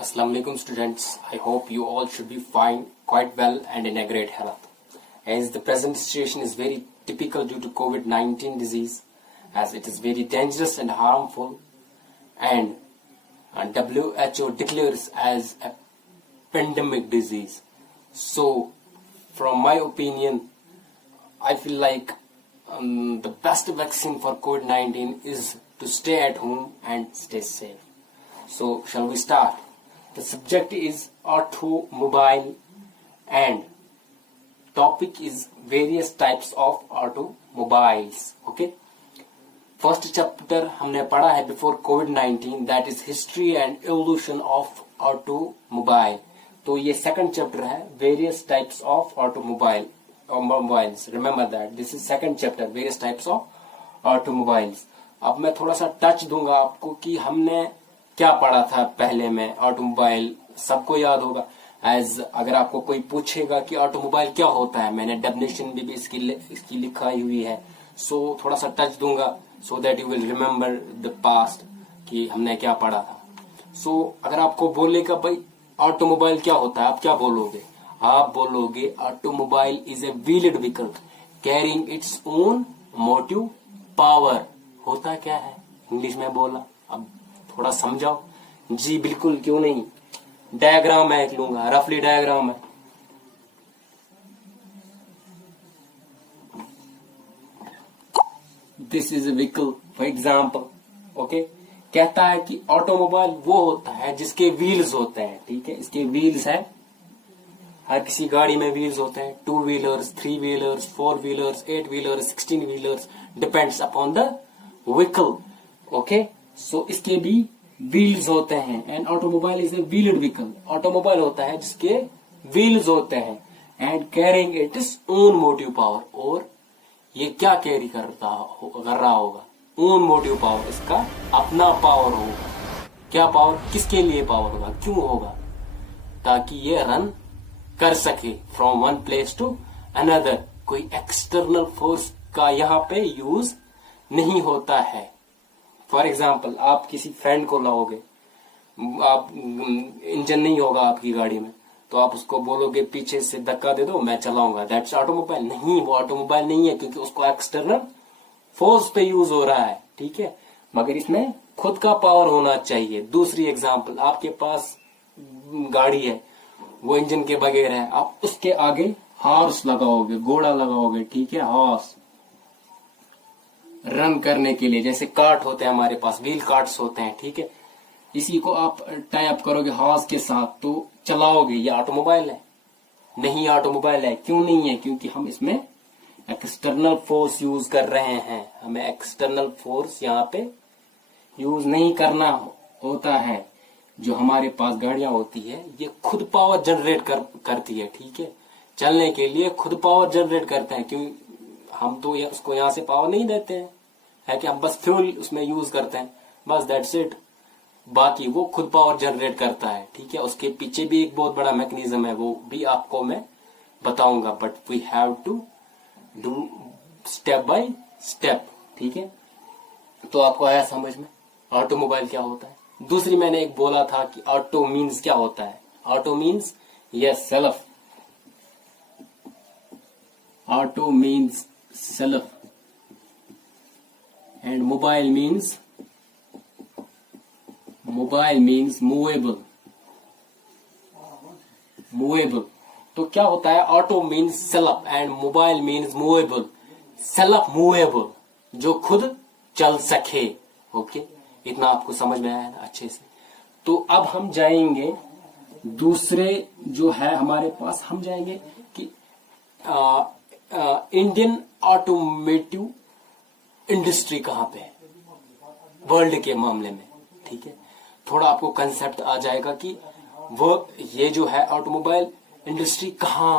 Assalamu alaikum students. I hope you all should be fine, quite well and in a great health. As the present situation is very typical due to COVID-19 disease, as it is very dangerous and harmful, and WHO declares as a pandemic disease. So, from my opinion, I feel like the best vaccine for COVID-19 is to stay at home and stay safe. So, shall we start? The subject is automobile and topic is various types of automobiles. Okay. First chapter हमने पढ़ा है before COVID-19, that is history and evolution of automobile. तो ये second chapter है various types of automobiles. Remember that this is second chapter, various types of automobiles. अब मैं थोड़ा सा टच दूंगा आपको कि हमने क्या पढ़ा था पहले में. ऑटोमोबाइल सबको याद होगा. अगर आपको कोई पूछेगा कि ऑटोमोबाइल क्या होता है, मैंने डेफिनेशन भी इसकी लिखाई हुई है. सो थोड़ा सा टच दूंगा so that you will remember the past कि हमने क्या पढ़ा था. सो अगर आपको बोलेगा भाई ऑटोमोबाइल क्या होता है, आप क्या बोलोगे? आप बोलोगे automobile is a wheeled vehicle carrying its own motive power. होता क्या है इंग्लिश में बोला, अब थोड़ा समझाओ. जी बिल्कुल, क्यों नहीं. डायग्राम मैं लूंगा, रफली डायग्राम है. This is a vehicle for example. Okay, कहता है कि ऑटोमोबाइल वो होता है जिसके व्हील्स होते हैं. ठीक है, इसके व्हील्स है. हर किसी गाड़ी में व्हील्स होते हैं. 2 wheelers, 3 wheelers, 4 wheelers, 8 wheelers, 16 wheelers, depends upon the vehicle. Okay, so इसके भी व्हील्स होते हैं. And automobile is a wheeled vehicle. Automobile होता है जिसके व्हील्स होते हैं. And carrying it is own motive power. और ये क्या कैरी कर रहा होगा? ओन मोटिव पावर, इसका अपना पावर होगा. क्या पावर, किसके लिए पावर होगा, क्यों होगा? ताकि ये रन कर सके from one place to another. कोई एक्सटर्नल फोर्स का यहाँ पे यूज नहीं होता है. फॉर एग्जाम्पल, आप किसी फ्रेंड को लाओगे, आप इंजन नहीं होगा आपकी गाड़ी में, तो आप उसको बोलोगे पीछे से धक्का दे दो मैं चलाऊंगा. That's automobile. नहीं, वो ऑटोमोबाइल नहीं है, क्योंकि उसको एक्सटर्नल फोर्स पे यूज हो रहा है. ठीक है, मगर इसमें खुद का पावर होना चाहिए. दूसरी एग्जाम्पल, आपके पास गाड़ी है, वो इंजन के बगैर है, आप उसके आगे हॉर्स लगाओगे, घोड़ा लगाओगे. ठीक है, हॉर्स रन करने के लिए. जैसे कार्ट होते हैं हमारे पास, व्हील कार्ट्स होते हैं. ठीक है, इसी को आप टाई अप करोगे हॉर्स के साथ तो चलाओगे. ये ऑटोमोबाइल है? नहीं, ऑटोमोबाइल है. क्यों नहीं है? क्योंकि हम इसमें एक्सटर्नल फोर्स यूज कर रहे हैं. हमें एक्सटर्नल फोर्स यहाँ पे यूज नहीं करना होता है. जो हमारे पास गाड़ियां होती है ये खुद पावर जनरेट करती है. ठीक है, चलने के लिए खुद पावर जनरेट करते हैं. क्यों? हम तो उसको यहाँ से पावर नहीं देते हैं, है कि हम बस फ्यूल उसमें यूज करते हैं, बस दैट्स इट. बाकी वो खुद पावर जनरेट करता है. ठीक है, उसके पीछे भी एक बहुत बड़ा मैकेनिज्म है, वो भी आपको मैं बताऊंगा. But we have to do step by step. ठीक है, तो आपको आया समझ में ऑटोमोबाइल क्या होता है. दूसरी मैंने एक बोला था कि ऑटो मीन्स क्या होता है. Auto means yes self. Auto means self and mobile means movable. तो क्या होता है? Auto means self and mobile means movable. Self movable, जो खुद चल सके. ओके, इतना आपको समझ में आया ना अच्छे से. तो अब हम जाएंगे दूसरे जो है हमारे पास, हम जाएंगे कि इंडियन ऑटोमेटिव इंडस्ट्री कहाँ पे है वर्ल्ड के मामले में. ठीक है, थोड़ा आपको कंसेप्ट आ जाएगा कि वो ये जो है ऑटोमोबाइल इंडस्ट्री कहाँ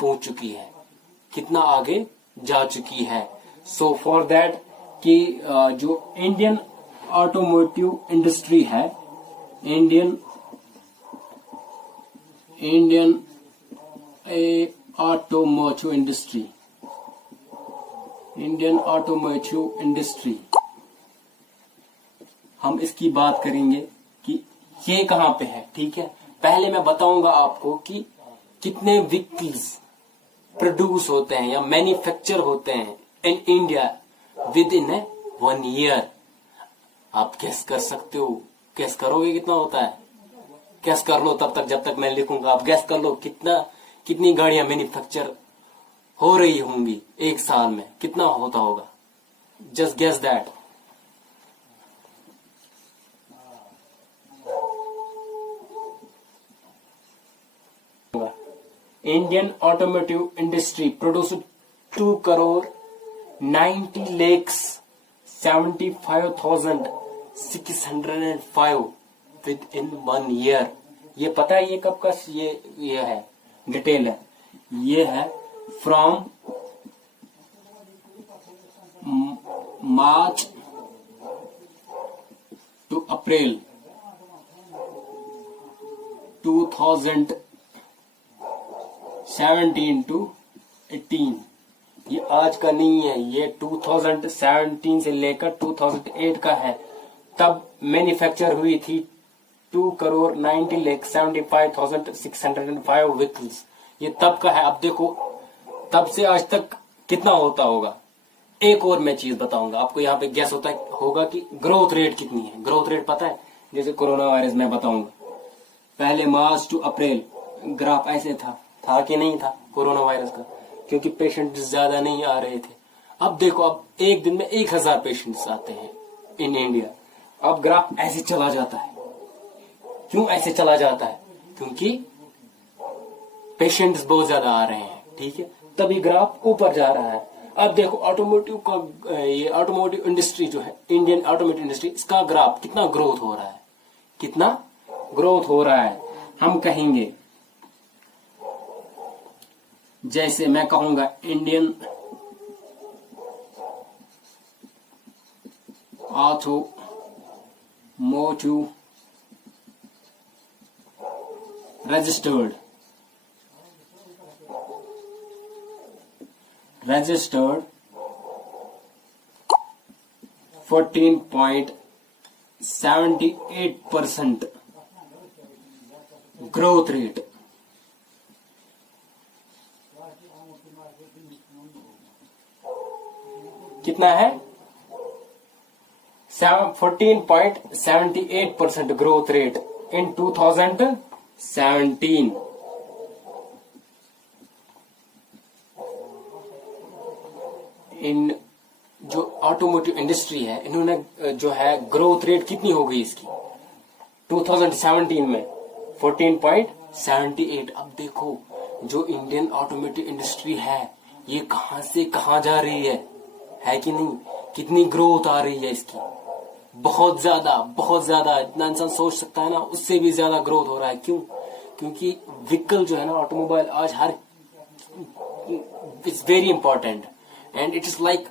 पहुंच चुकी है, कितना आगे जा चुकी है. सो फॉर दैट कि जो इंडियन ऑटोमोटिव इंडस्ट्री है, Indian automotive industry, Indian automotive industry, हम इसकी बात करेंगे कि ये कहाँ पे है, ठीक है। पहले मैं बताऊंगा आपको कि कितने व्हीकल्स प्रोड्यूस होते हैं या मैन्युफैक्चर होते हैं in India with in 1 year. आप गैस कर सकते हो, गैस करोगे कितना होता है? गैस कर लो तब तक, जब तक मैं लिखूंगा आप गैस कर लो कितनी गाड़ियां मैन्युफैक्चर हो रही होंगी एक साल में, कितना होता होगा? Just guess that. Indian automotive industry produce 2,75,605 within 1 year. ये पता है ये कब का? ये है डिटेल है, ये है from March to April 2017 to 18। ये आज का नहीं है, ये 2017 से लेकर 2008 का है। तब मैन्युफैक्चर हुई थी 2,90,75,605 व्हीकल्स। ये तब का है। अब देखो तब से आज तक कितना होता होगा। एक और मैं चीज बताऊंगा आपको, यहाँ पे गैस होगा कि ग्रोथ रेट कितनी है। ग्रोथ रेट पता है? जैसे कोरोना वायरस मैं बताऊंगा, पहले मार्च टू अप्रैल ग्राफ ऐसे था कि नहीं था कोरोना वायरस का, क्योंकि पेशेंट ज्यादा नहीं आ रहे थे। अब देखो, अब एक दिन में 1,000 पेशेंट्स आते हैं इन इंडिया। अब ग्राफ ऐसे चला जाता है। क्यों ऐसे चला जाता है? क्योंकि पेशेंट्स बहुत ज्यादा आ रहे हैं, ठीक है, तभी ग्राफ ऊपर जा रहा है। अब देखो ऑटोमोटिव का, ये ऑटोमोटिव इंडस्ट्री जो है, इंडियन ऑटोमोटिव इंडस्ट्री, इसका ग्राफ कितना ग्रोथ हो रहा है, कितना ग्रोथ हो रहा है। हम कहेंगे, जैसे मैं कहूंगा Indian automotive registered 14.78% growth rate. कितना है? 14.78% ग्रोथ रेट इन 2017। इन जो ऑटोमोटिव इंडस्ट्री है, इन्होंने जो है ग्रोथ रेट कितनी हो गई इसकी 2017 में? 14.78। अब देखो जो इंडियन ऑटोमोटिव इंडस्ट्री है, ये कहां से कहां जा रही है कि नहीं? कितनी ग्रोथ आ रही है इसकी? बहुत ज्यादा, बहुत ज्यादा। इतना इंसान सोच सकता है ना, उससे भी ज्यादा ग्रोथ हो रहा है। क्यों? क्योंकि व्हीकल जो है ना, ऑटोमोबाइल आज हर, it's very important and it is like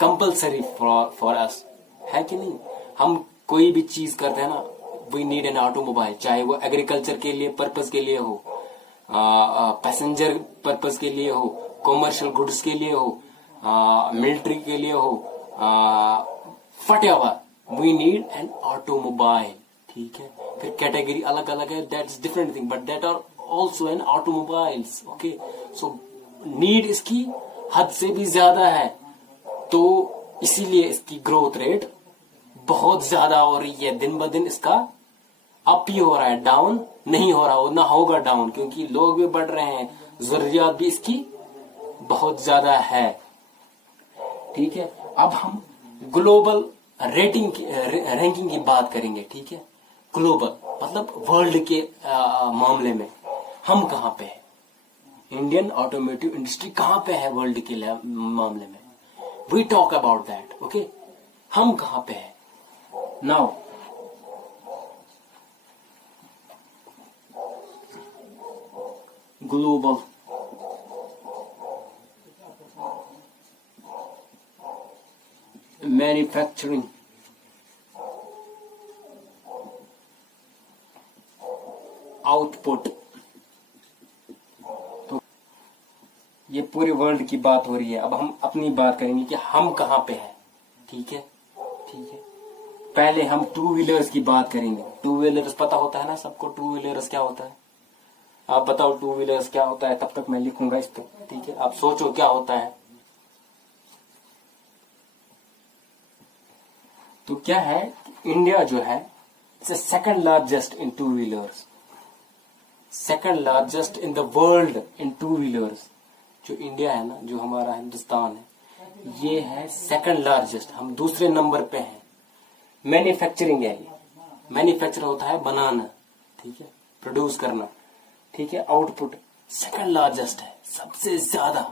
compulsory for us, है कि नहीं? हम कोई भी चीज करते हैं ना, वी नीड एन ऑटोमोबाइल, चाहे वो एग्रीकल्चर के लिए पर्पज के लिए हो, पैसेंजर पर्पज के लिए हो, कॉमर्शियल गुड्स के लिए हो, मिलिट्री के लिए हो, whatever, we need an automobile, ठीक है। फिर कैटेगरी अलग अलग है, that's different thing, but that are also an automobiles, okay। so need इसकी हद से भी ज्यादा है, तो इसीलिए इसकी ग्रोथ रेट बहुत ज्यादा हो रही है। दिन ब दिन इसका अप ही हो रहा है, डाउन नहीं हो रहा, ना होगा डाउन, क्योंकि लोग भी बढ़ रहे हैं, जरूरियात भी इसकी बहुत ज्यादा है, ठीक है। अब हम ग्लोबल रैंकिंग की बात करेंगे, ठीक है। ग्लोबल मतलब वर्ल्ड के मामले में हम कहां पे हैं? इंडियन ऑटोमोटिव इंडस्ट्री कहां पे है वर्ल्ड के मामले में? We talk about that, okay. हम कहां पे हैं नाउ? ग्लोबल मैन्युफैक्चरिंग आउटपुट, तो ये पूरे वर्ल्ड की बात हो रही है। अब हम अपनी बात करेंगे कि हम कहां पे हैं, ठीक है, ठीक है। पहले हम टू व्हीलर्स की बात करेंगे। टू व्हीलर्स पता होता है ना सबको, टू व्हीलर्स क्या होता है? आप बताओ टू व्हीलर्स क्या होता है, तब तक मैं लिखूंगा इस पे, ठीक है? आप सोचो क्या होता है। तो क्या है, इंडिया जो है it's second largest in two wheelers, second largest in the world in two wheelers. जो इंडिया है ना, जो हमारा हिंदुस्तान है, ये है सेकंड लार्जेस्ट, हम दूसरे नंबर पे हैं। मैन्युफैक्चरिंग है ये, मैन्युफैक्चर होता है बनाना, ठीक है, प्रोड्यूस करना, ठीक है। आउटपुट सेकंड लार्जेस्ट है, सबसे ज्यादा,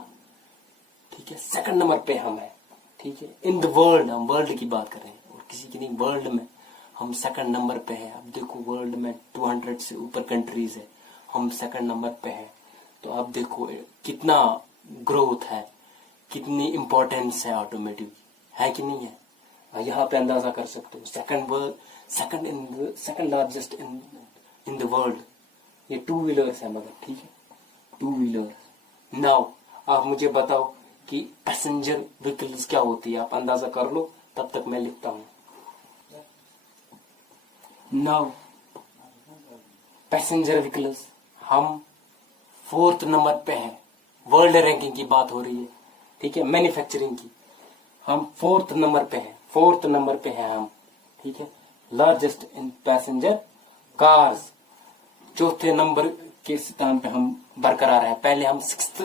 ठीक है, सेकंड नंबर पे हम है, ठीक है, इन द वर्ल्ड। हम वर्ल्ड की बात कर रहे हैं और किसी की नहीं, वर्ल्ड में हम सेकंड नंबर पे हैं। अब देखो वर्ल्ड में 200 से ऊपर कंट्रीज है, हम सेकंड नंबर पे हैं। तो अब देखो कितना ग्रोथ है, कितनी इंपॉर्टेंस है ऑटोमेटिव, है कि नहीं है? यहाँ पे अंदाजा कर सकते हो। Second largest in the world, ये टू व्हीलर्स है मगर, ठीक है, टू व्हीलर्स। नाउ आप मुझे बताओ कि पैसेंजर व्हीकल्स क्या होती है, आप अंदाजा कर लो, तब तक मैं लिखता हूं। नाउ पैसेंजर व्हीकल्स, हम 4th नंबर पे हैं, वर्ल्ड रैंकिंग की बात हो रही है, ठीक है, मैन्युफैक्चरिंग की। हम 4th नंबर पे हैं, 4th नंबर पे हैं हम, ठीक है। लार्जेस्ट इन पैसेंजर कार्स, 4थे नंबर के स्थान पे हम बरकरार हैं। पहले हम 6th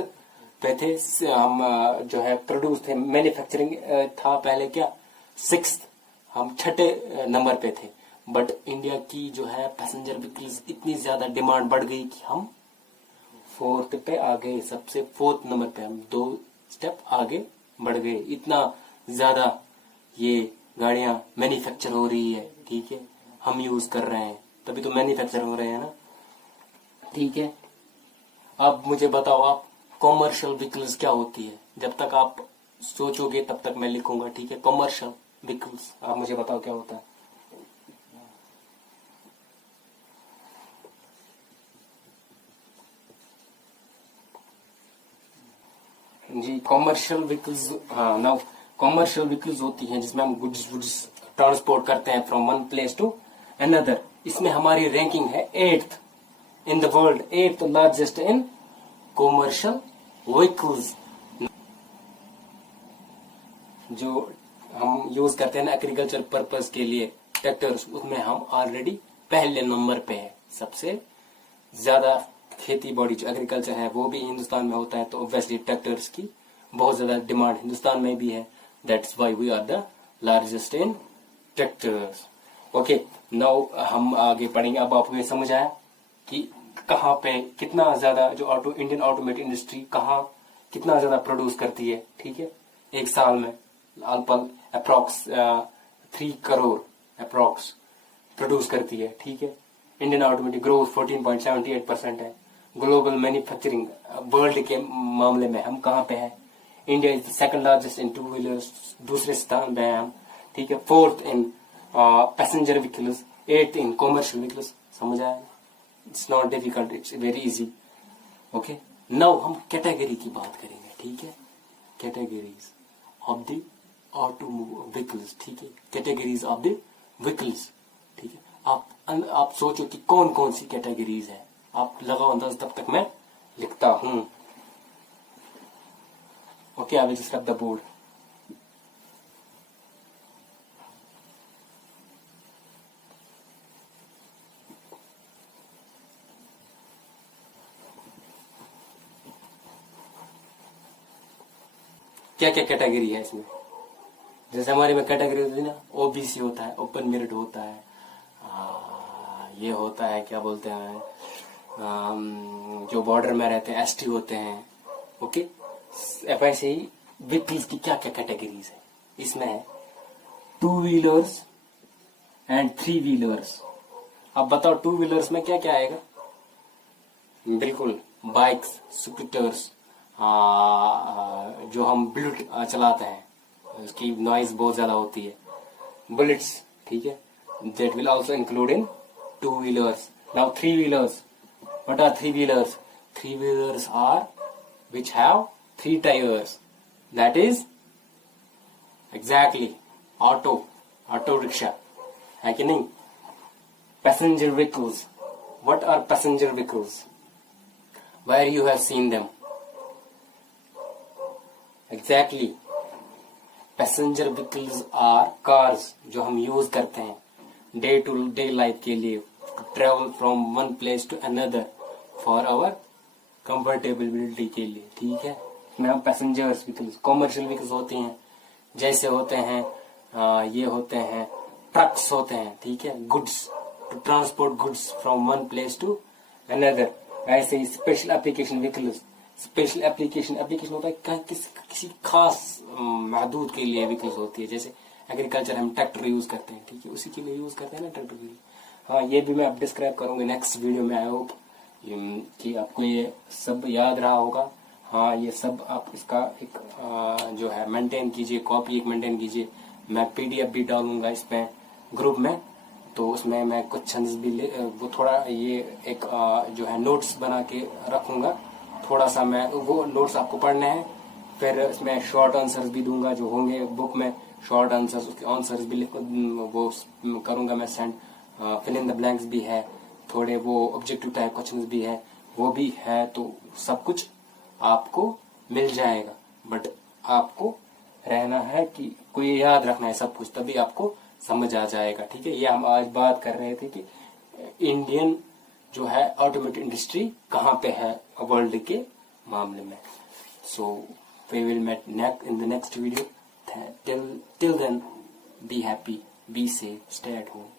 पे थे, हम जो है प्रोड्यूस थे, मैन्युफैक्चरिंग था पहले क्या 6th, हम 6ठे नंबर पे थे। बट इंडिया की जो है पैसेंजर व्हीकल्स इतनी ज्यादा डिमांड बढ़ गई कि हम 4th पे आ गए, सबसे 4th नंबर पे हम 2 स्टेप आगे बढ़ गए। इतना ज्यादा ये गाड़ियां मैन्युफैक्चर हो रही है, ठीक है, हम यूज कर रहे हैं, तभी तो मैन्युफैक्चर हो रहे हैं ना, ठीक है। अब मुझे बताओ आप, कॉमर्शियल व्हीकल्स क्या होती है? जब तक आप सोचोगे तब तक मैं लिखूंगा, ठीक है। कॉमर्शियल व्हीकल्स, आप मुझे बताओ क्या होता है? जी, कॉमर्शियल व्हीकल्स, हाँ नाउ कॉमर्शियल व्हीकल्स होती हैं जिसमें हम गुड्स ट्रांसपोर्ट करते हैं from one place to another. इसमें हमारी रैंकिंग है 8th in the world, 8th largest in commercial vehicles. जो हम यूज करते हैं ना एग्रीकल्चर पर्पस के लिए ट्रैक्टर्स, उसमें हम ऑलरेडी पहले नंबर पे है। सबसे ज्यादा खेती बाड़ी जो एग्रीकल्चर है वो भी हिंदुस्तान में होता है, तो ऑब्वियसली ट्रैक्टर्स की बहुत ज्यादा डिमांड हिंदुस्तान में भी है। That's why we are the largest in tractors. Okay, now हम आगे पढ़ेंगे। अब आपको ये समझ आया कि कहाँ पे कितना ज्यादा जो इंडियन ऑटोमेटिव इंडस्ट्री कहाँ कितना ज्यादा प्रोड्यूस करती है, ठीक है, एक साल में अप्रॉक्स 3 करोड़ अप्रॉक्स प्रोड्यूस करती है, ठीक है। इंडियन ऑटोमेटिव ग्रोथ 14.78% है। ग्लोबल मैन्युफैक्चरिंग वर्ल्ड के मामले में हम कहाँ पे हैं? India is the second largest in two wheelers, दूसरे स्थान पे हैं हम, ठीक है। 4th इन पैसेंजर व्हीकल्स, 8th इन कॉमर्शियल व्हीकल्स। समझ आया? It's not difficult, it's very easy. Okay, now हम कैटेगरी की बात करेंगे, ठीक है। Categories of the automobile vehicles, ठीक है, कैटेगरीज ऑफ द व्हीकल्स, ठीक है। आप सोचो कि कौन कौन सी कैटेगरीज है, आप लगाओ अंदाज, तब तक मैं लिखता हूं। ओके, आई विल जस्ट रब द बोर्ड। क्या क्या कैटेगरी है इसमें? जैसे हमारे में कैटेगरी होती है ना, ओबीसी होता है, ओपन मेरिट होता है, ये होता है क्या बोलते हैं, जो बॉर्डर में रहते हैं एसटी होते हैं। ओके, ऐसे ही व्हीकल्स की क्या क्या कैटेगरीज है इसमें है 2 व्हीलर्स एंड 3 व्हीलर्स। अब बताओ 2 व्हीलर्स में क्या क्या आएगा? बिल्कुल, बाइक्स, स्कूटर्स, जो हम बुलेट चलाते हैं उसकी नॉइज बहुत ज्यादा होती है, बुलेट्स, ठीक है, that will also include in 2 wheelers. Now 3 wheelers, what are 3 wheelers? 3 wheelers are which have 3 tires, that is exactly auto rickshaw, है कि नहीं? Passenger vehicles, what are passenger vehicles? Where you have seen them? Exactly, passenger vehicles are cars जो हम use करते हैं day to day life के लिए, travel from one place to another for our comfortability के लिए, ठीक है? इसमें हम पैसेंजर्स व्हीकल्स, कॉमर्शियल व्हीकल्स होते हैं, जैसे होते हैं ये होते हैं ट्रक्स होते हैं, ठीक है? Goods, to transport goods from one place to another. ऐसे ही special application vehicles, special application होता है किसी खास महदूद के लिए व्हीकल्स होती है, जैसे एग्रीकल्चर हम ट्रैक्टर यूज करते हैं, ठीक है? उसी के लिए यूज करते हैं ना ट्रैक्टर के लिए। हाँ, ये भी मैं अब डिस्क्राइब करूंगी नेक्स्ट वीडियो में। आई होप कि आपको ये सब याद रहा होगा। हाँ, ये सब आप इसका एक जो है मेंटेन कीजिए, कॉपी एक मेंटेन कीजिए। मैं पीडीएफ भी डालूंगा इसमें ग्रुप में, तो उसमें मैं कुछ छंद भी वो थोड़ा ये एक जो है नोट्स बना के रखूंगा। थोड़ा सा मैं वो नोट्स आपको पढ़ने हैं, फिर इसमें शॉर्ट आंसर्स भी दूंगा जो होंगे बुक में, शॉर्ट आंसर्स, उसके आंसर्स भी लिख वो करूंगा मैं send. Fill in the blanks भी है, थोड़े वो ऑब्जेक्टिव टाइप क्वेश्चंस भी है, वो भी है, तो सब कुछ आपको मिल जाएगा। बट आपको रहना है कि कोई याद रखना है सब कुछ, तभी आपको समझ आ जाएगा, ठीक है? ये हम आज बात कर रहे थे कि इंडियन जो है ऑटोमोटिव इंडस्ट्री कहाँ पे है वर्ल्ड के मामले में। So we will met in the next video. Till then, be happy, be safe, stay at home.